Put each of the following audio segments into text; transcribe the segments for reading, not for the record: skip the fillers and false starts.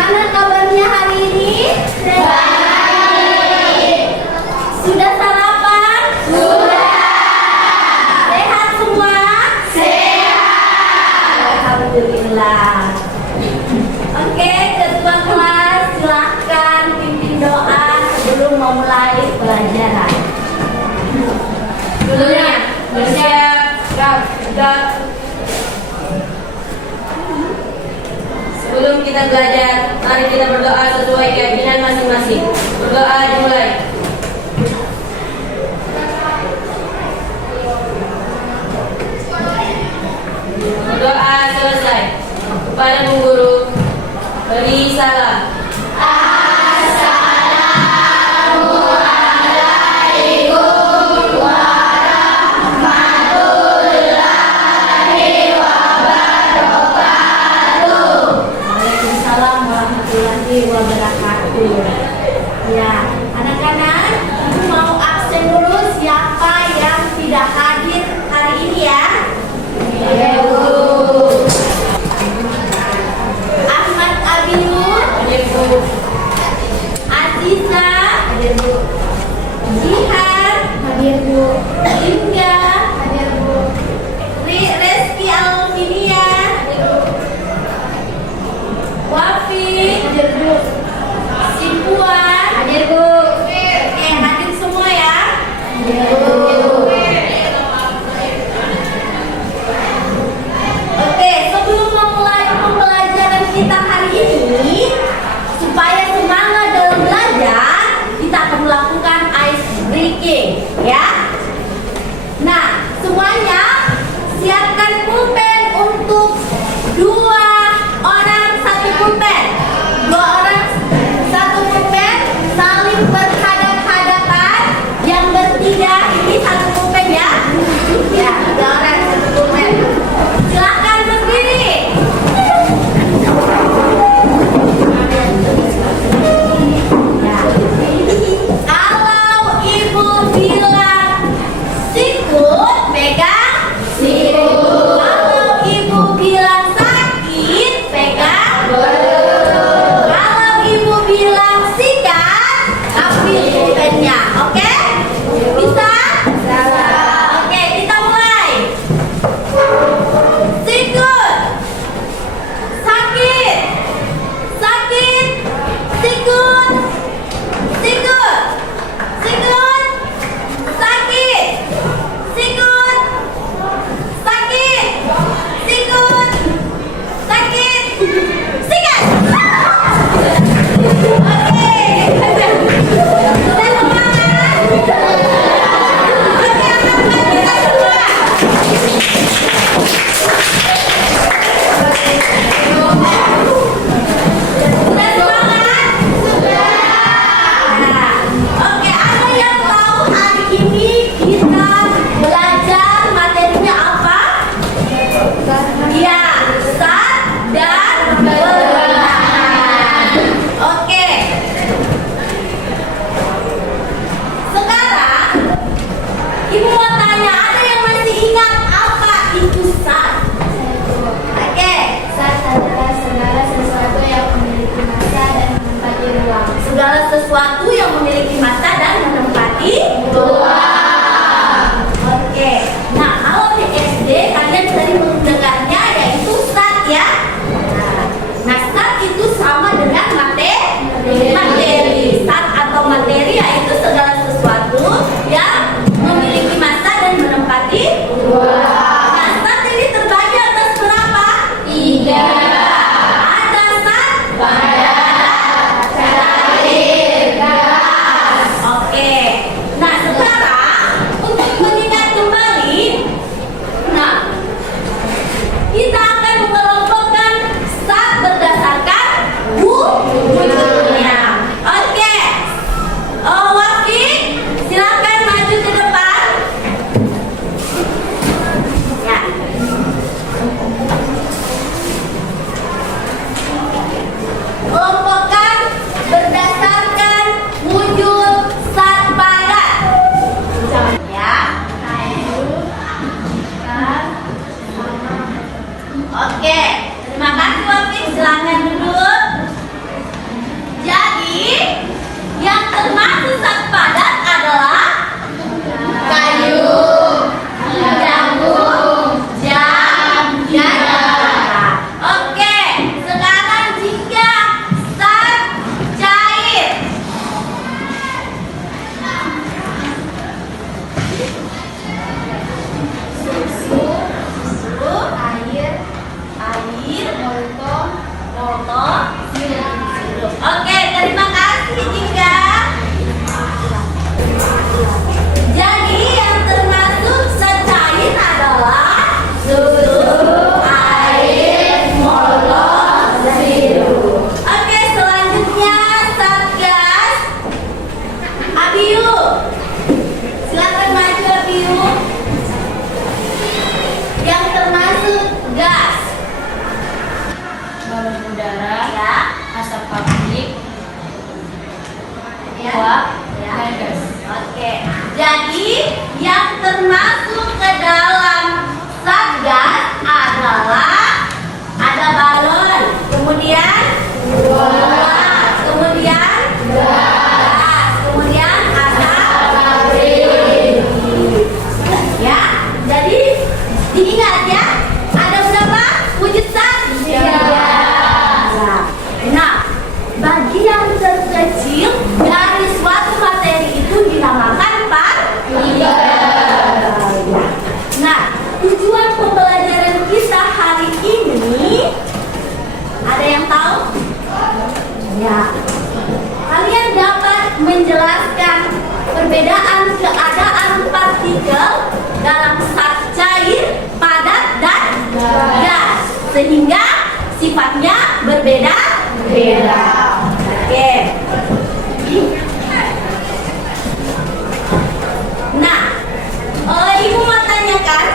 Bagaimana kabarnya hari ini? Baik. Sudah sarapan? Sudah. Sehat semua? Sehat. Alhamdulillah. Oke, ketua kelas silahkan pimpin doa sebelum memulai pelajaran. Dulunya bersiap, gap. Sebelum kita belajar, mari kita berdoa sesuai keyakinan masing-masing. Berdoa dimulai. Berdoa selesai. Kepada Bu Guru, beri salam. Waalaikumsalam warahmatullahi wabarakatuh. Ya, anak-anak, Ibu mau absen dulu siapa yang tidak hadir hari ini ya? Ya, Bu. Ahmad Abinur, Hadir, Bu. Aziza, hadir Bu. Jihan, hadir Bu. Inga, hadir Bu. Reski Alvinia, hadir Bu. Wafi, hadir Bu. Simpuan, hadir Bu. Hadir semua ya. Hadir Bu. Ya. Oke. Jadi yang termasuk ke dalam satgas adalah ada balon, kemudian bola, kemudian gas, kemudian ada api. Ya. Jadi diingat ya, ada berapa wujud satgas? Nah, bagi yang terkecil dari suatu materi itu dinamakan partikel. Nah, tujuan pembelajaran kita hari ini ada yang tahu? Ya. Kalian dapat menjelaskan perbedaan keadaan partikel dalam zat cair, padat, dan gas sehingga sifatnya berbeda-beda. Oke. Nah, ibu mau tanyakan,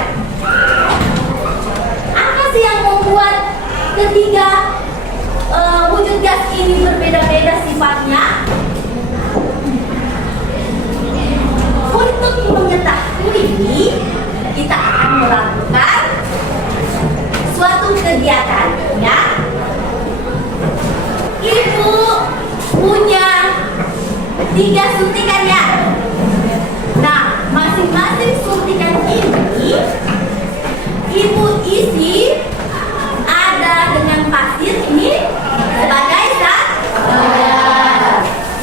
apa sih yang membuat ketiga wujud gas ini berbeda-beda sifatnya? Untuk mengetahui ini, kita akan melakukan suatu kegiatan, ya. Ibu punya 3 suntikan ya. Nah, masing-masing suntikan ini ibu isi ada dengan pasir ini sebagai zat.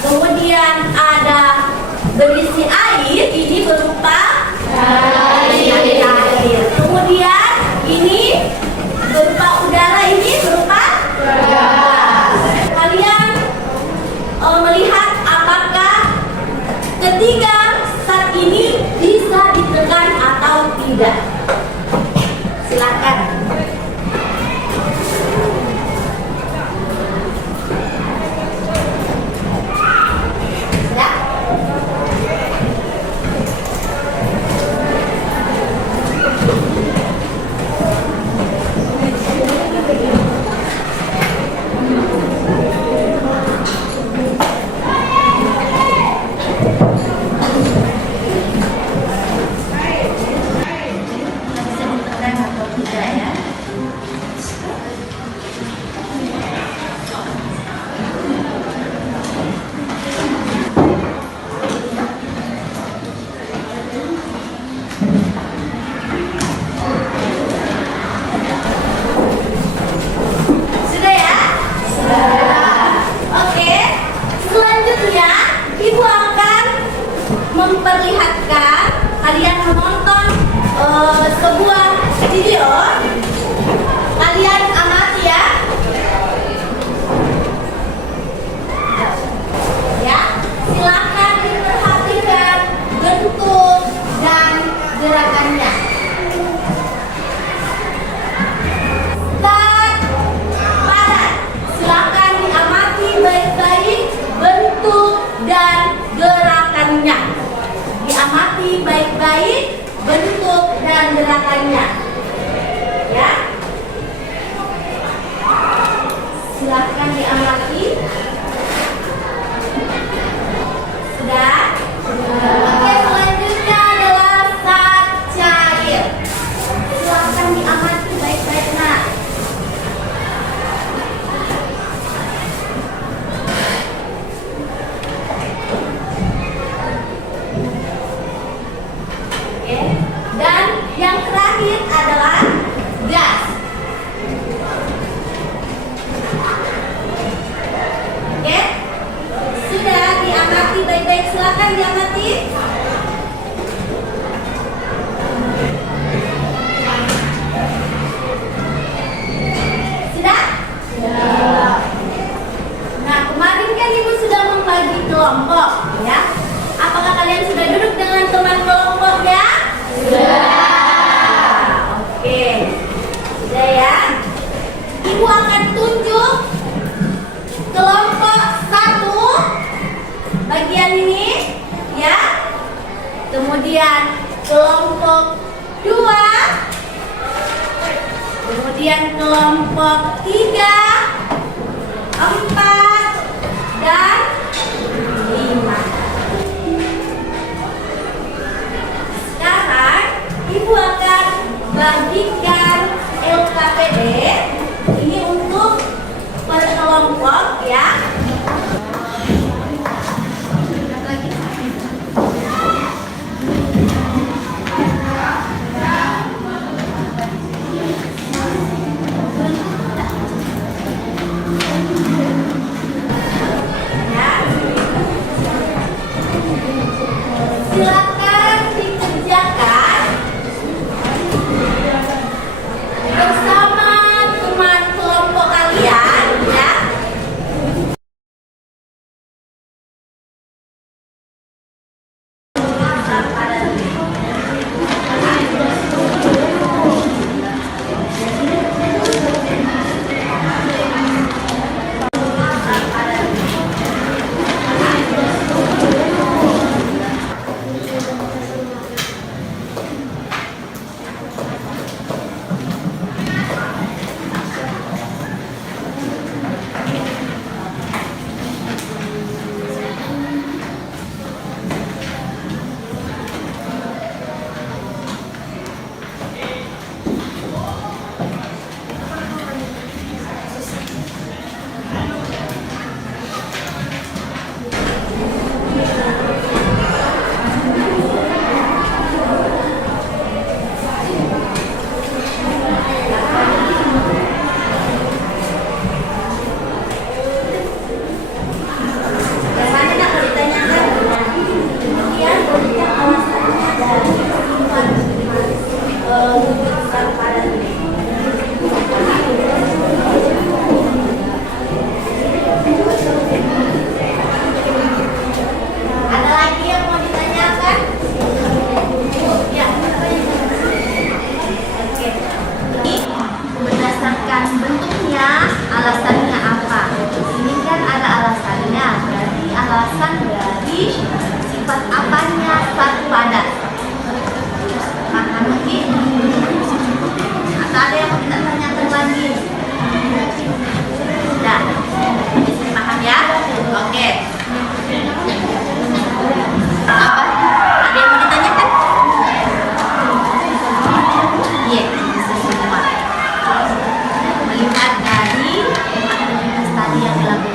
Kemudian ada berisi air ini berupa air. Kemudian ini berupa udara, ini berupa gas. Kalian melihat apakah ketiga zat ini bisa ditekan atau tidak? Silakan. Sudah? Bisa ditekan atau tidak ya? Sudah ya? Sudah. Oke. Selanjutnya, ibu akan memperlihatkan kalian menonton sebuah video. Kalian amati ya. Ya, silakan diperhatikan bentuk dan gerakannya. Zat padat, silakan diamati baik-baik bentuk dan gerakannya. Diamati baik-baik bentuk dan gerakannya. Ya. Silakan diamati. Sudah? Oke, selanjutnya adalah zat cair. Silakan diamati baik-baik, Nak. Oke. Dan yang terakhir adalah gas. Oke. Sudah diamati baik-baik, silakan diamati. Sudah? Sudah. Nah, kemarin kan ibu sudah membagi kelompok, ya. Apakah kalian sudah duduk dengan teman kelompok ya? Sudah. Oke. Sudah ya. Ibu akan tunjuk kelompok 1 bagian ini, ya. Kemudian kelompok 2, kemudian kelompok 3, 4, dan 5.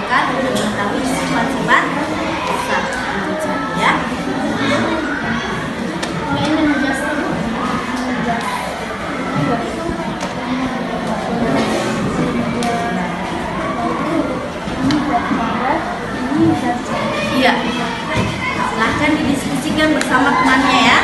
silakan untuk mengetahui sifat-sifat sat. Ya. Iya. Silahkan didiskusikan bersama temannya ya.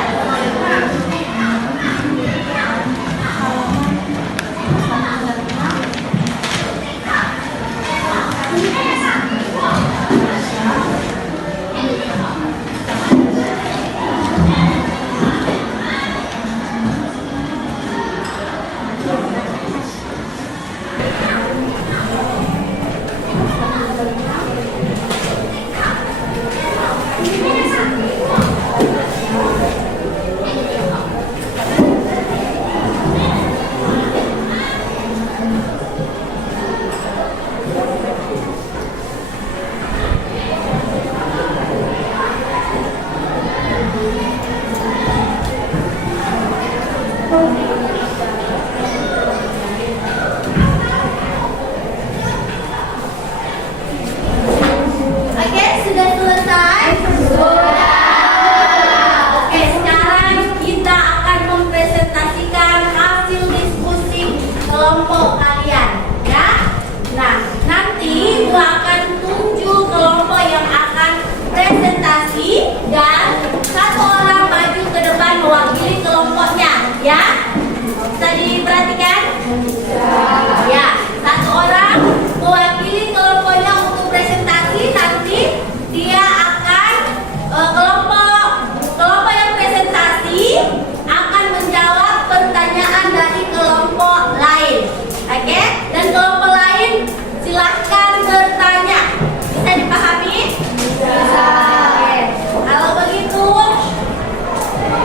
Oke, sudah selesai? Oke, sekarang kita akan mempresentasikan hasil diskusi kelompok kalian, ya. Nah, nanti Ibu akan tunjuk kelompok yang akan presentasi dan satu orang maju ke depan mewakili kelompoknya, ya. Bisa diperhatikan? Ya, satu orang mewakili kelompoknya untuk presentasi. Nanti dia akan kelompok yang presentasi akan menjawab pertanyaan dari kelompok lain. Oke? Dan kelompok lain silahkan bertanya. Bisa dipahami? Bisa. Oke. Kalau begitu,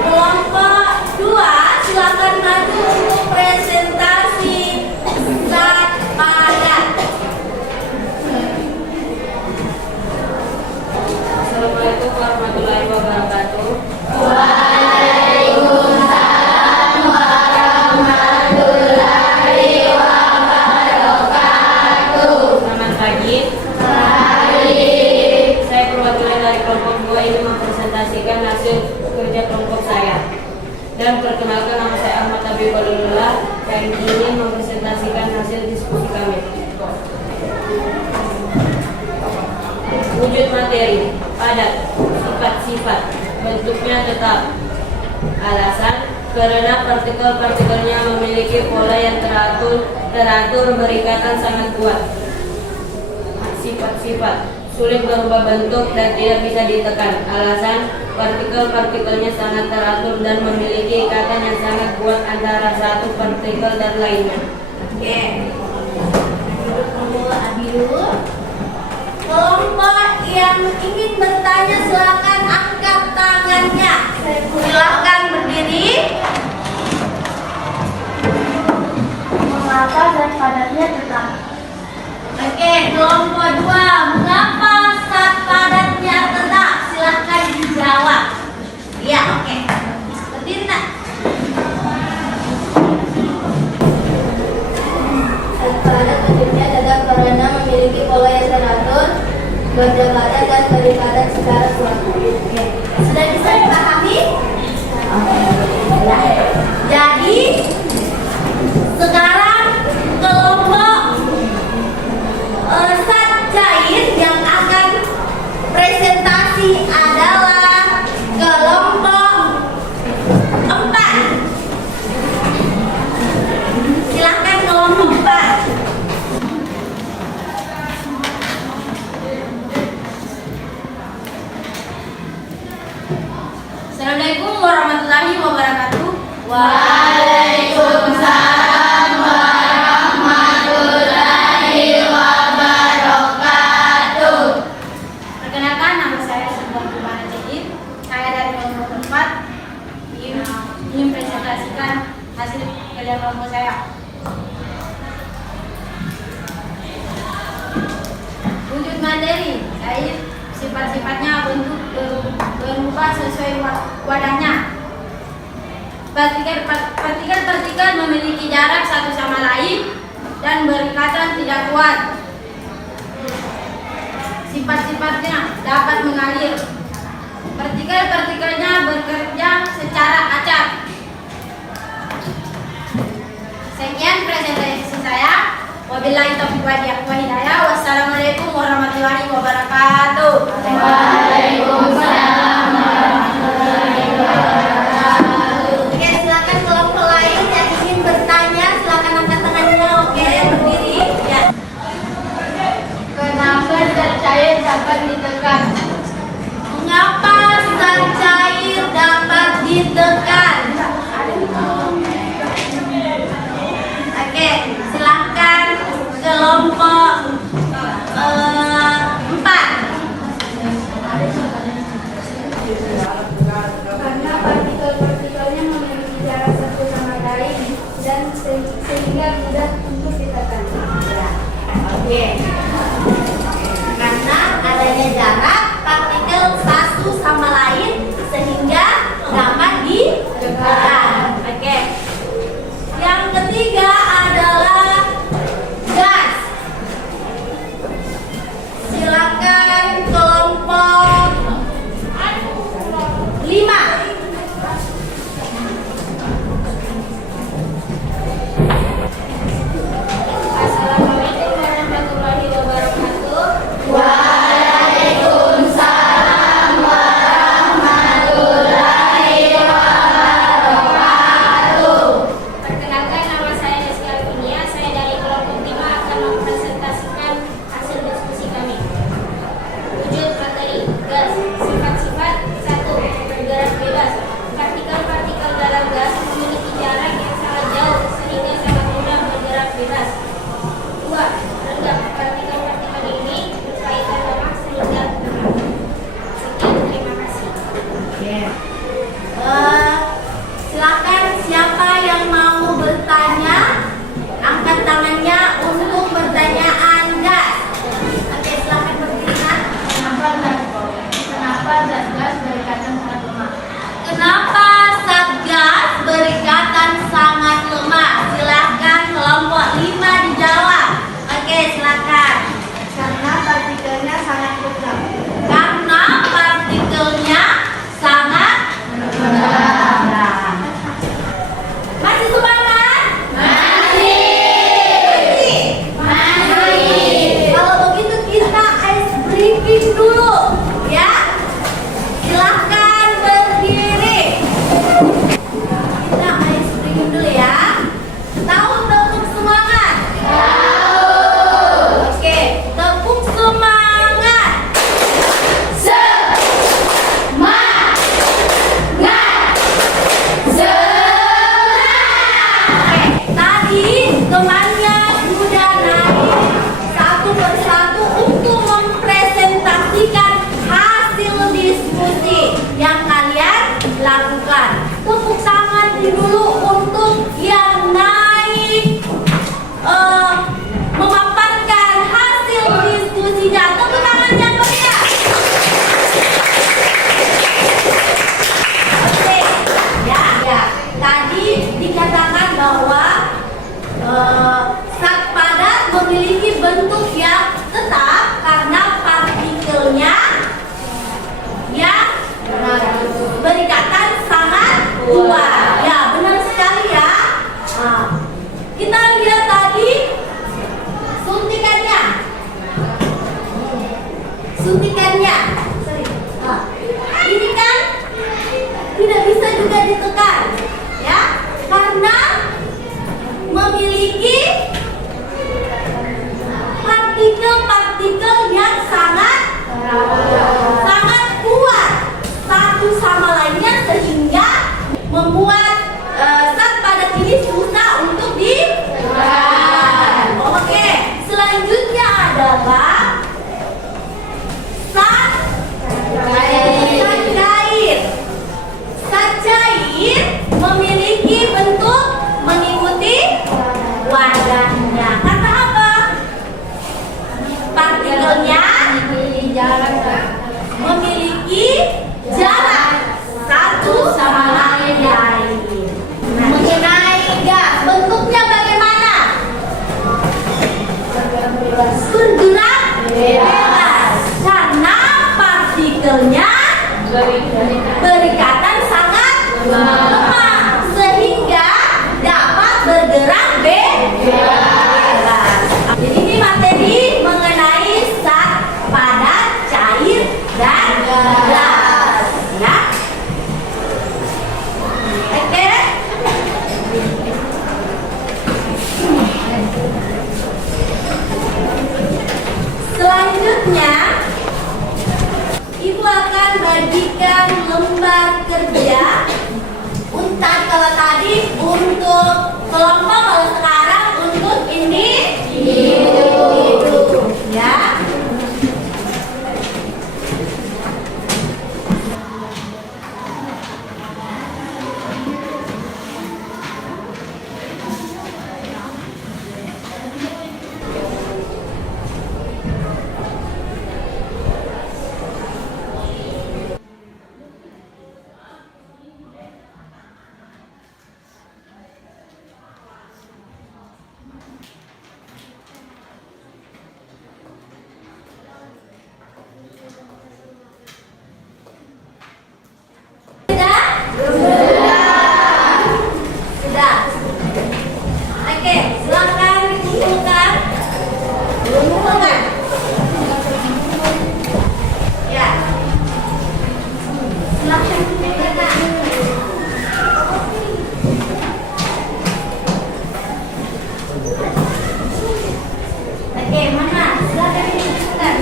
kelompok 2 silakan maju untuk presentasi zat padat. Assalamualaikum warahmatullahi wabarakatuh. Selamat pagi. Saya perwakilan dari kelompok 2 ini mempresentasikan hasil kerja kelompok saya. Dan perkenalkan, nama saya Ahmad Habib Walilullah yang ingin mempresentasikan hasil diskusi kami. Wujud materi padat, sifat-sifat, bentuknya tetap. Alasan, karena partikel-partikelnya memiliki pola yang teratur berikatan sangat kuat. Sifat-sifat, sulit berubah bentuk dan tidak bisa ditekan. Alasan, partikel-partikelnya sangat teratur dan memiliki ikatan yang sangat kuat antara satu partikel dan lainnya. Oke. Duduk dulu. Kelompok yang ingin bertanya silakan angkat tangannya. Silakan berdiri. Mengapa zat padatnya tetap? Oke, kelompok 2. Mengapa zat padatnya tetap? Silakan dijawab. Iya, oke. Berdiri nak. Zat padat wujudnya tetap karena memiliki pola yang teratur, berdekatan dan berikatan secara kuat. Oke. Sudah bisa dipahami? Ya. Jadi sekarang kelompok zat cair yang akan presentasi adalah kelompok 4. Silakan kelompok 4. Assalamualaikum warahmatullahi wabarakatuh. Waalaikumsalam warahmatullahi wabarakatuh. Perkenalkan, nama saya Subhan Kumara Jadid. Saya dari kelompok 4 ingin presentasikan hasil kerja kelompok saya. Wujud materi, cair, sifat-sifatnya bentuk berubah sesuai wadahnya. Partikel-partikel memiliki jarak satu sama lain dan berikatan tidak kuat. sifat-sifatnya dapat mengalir. Partikel-partikelnya bekerja secara acak. Sekian presentasi saya. Wabillahi taufiq wal hidayah. Wassalamualaikum warahmatullahi wabarakatuh. Waalaikumsalam warahmatullahi wabarakatuh. Oke, silakan kelompok lain yang ingin bertanya, silakan angkat tangannya. Oke, berdiri. Ya. Kenapa zat cair dapat ditekan? Mengapa zat cair dapat ditekan? Oke, silakan kelompok 4. Karena partikel-partikelnya memiliki jarak satu sama lain dan sehingga mudah untuk ditekan. Oke. Karena adanya jarak partikel satu sama lain sehingga dapat ditekan. Oke. Yang ketiga adalah gas. Silakan kelompok 5. Assalamualaikum warahmatullahi wabarakatuh. Waalaikumsalam warahmatullahi wabarakatuh. Perkenalkan, nama saya Rizky Alfinia. Saya dari kelompok 5 akan mempresentasikan hasil diskusi kami. Wujud materi gas. Sifat-sifat 1. Bergerak bebas. Partikel-partikel dalam gas memiliki jarak yang sangat jauh sehingga sangat mudah bergerak bebas. 2. Renggak. Partikel-partikel ini berkaitan lemah sehingga lemah. Sekian, terima kasih. Silakan siapa yang mau bertanya, angkat tangannya untuk pertanyaan gas. Oke, silakan berdiri. Kenapa zat gas berikatan sangat lemah? Kenapa zat gas berikatan sangat lemah? Silakan kelompok 5 dijawab. Oke, silakan. Karena partikelnya sangat kecil. Karena partikelnya sangat masih semangat? Masih. Kalau begitu kita ice breaking dulu, ya. Silahkan berdiri. Kita ice breaking dulu ya. Tahu tepuk semangat? Tahu. Oke, tepuk semangat. Oke, tadi temannya sudah naik satu persatu untuk mempresentasikan hasil diskusi yang kalian lakukan. Tepuk tangan dulu untuk yang naik memaparkan hasil diskusinya. Tepuk tangan yang meriah. Oke, ya. Tadi dikatakan bahwa zat padat memiliki bentuk yang tetap karena partikelnya yang berikatan sangat kuat. Ya, benar sekali ya. Nah, kita lihat tadi suntikannya. Sorry. Nah, ini kan tidak bisa juga ditekan, ya, karena memiliki partikel-partikel yang sangat kuat satu sama lainnya sehingga membuat zat padat ini susah untuk ditekan. Oke, selanjutnya adalah zat cair. Zat cair memiliki bentuk mengikuti wadahnya. Kata apa? Partikelnya modelnya berikatan sangat lemah sehingga dapat bergerak bebas. Jadi ini materi mengenai zat padat, cair, dan gas. Ya. Oke. Selanjutnya, Ibu akan bagikan lembar kerja. Untuk kalau tadi untuk kelompok, kalau sekarang untuk individu. Ya. Sudah? Oke, silakan dikumpulkan. Kumpulkan. Ya. Silakan kumpulkan. Oke, mana? Silakan dikumpulkan.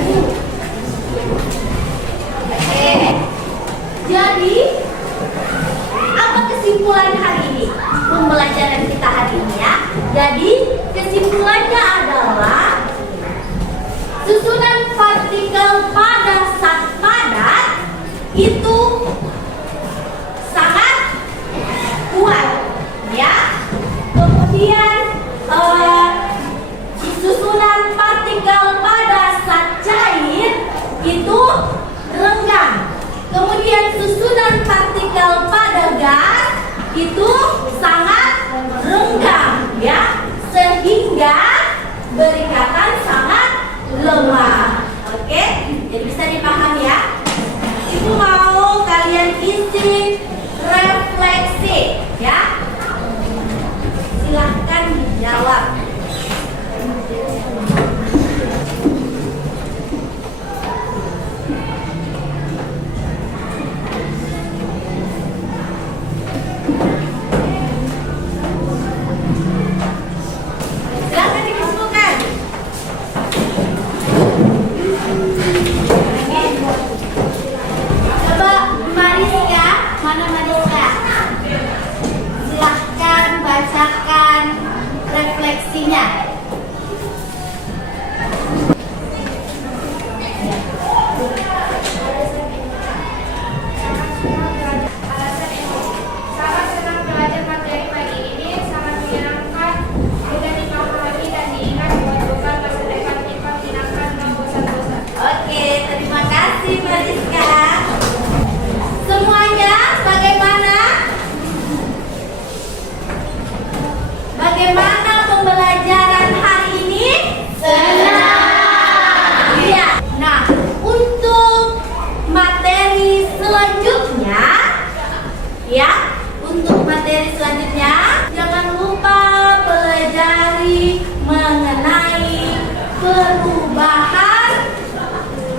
Oke. Jadi, apa kesimpulan hari ini? Pembelajaran kita hari ini ya. Jadi kesimpulannya adalah susunan partikel pada zat padat itu sangat kuat ya. Kemudian susunan partikel pada zat cair itu renggang. Kemudian susunan partikel pada gas itu sangat renggang ya, sehingga berikatan sangat lemah. Oke, jadi bisa dipahami ya. Ibu mau kalian isi refleksi ya. Silahkan dijawab. Silahkan dikumpulkan. Coba Mariska, mana Mariska? Silahkan bacakan refleksinya. Sangat senang belajar materi pagi ini, sangat menyenangkan, mudah dipahami dan diingat buat bekal masa depan kita menyenangkan dan bosan-bosan. Oke, terima kasih Mariska. Semuanya bagaimana? Bagaimana pembelajaran hari ini? Senang. Iya. Nah, untuk materi selanjutnya, ya, untuk materi selanjutnya, jangan lupa pelajari mengenai perubahan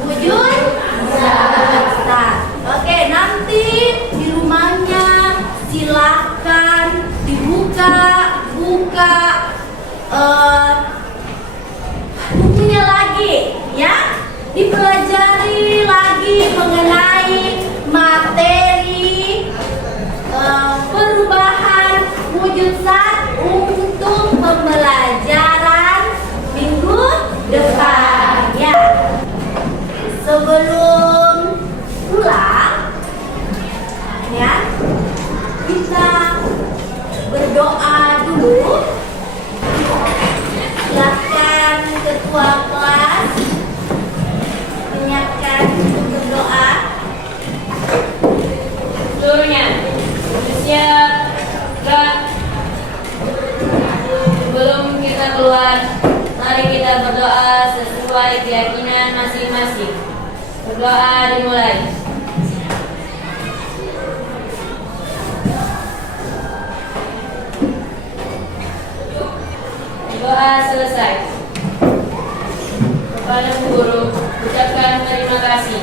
wujud zat. Oke, nanti di rumahnya silakan dibuka bukunya lagi ya, dipelajari lagi mengenai materi perubahan wujud zat untuk pembelajaran minggu depan ya. Sebelum pulang ya, kita berdoa dulu. Silakan ketua kelas menyiapkan untuk berdoa. Seluruhnya bersiap, gerak. Sebelum kita keluar, mari kita berdoa sesuai keyakinan masing-masing. Berdoa dimulai. Doa selesai. Kepada guru, ucapkan terima kasih.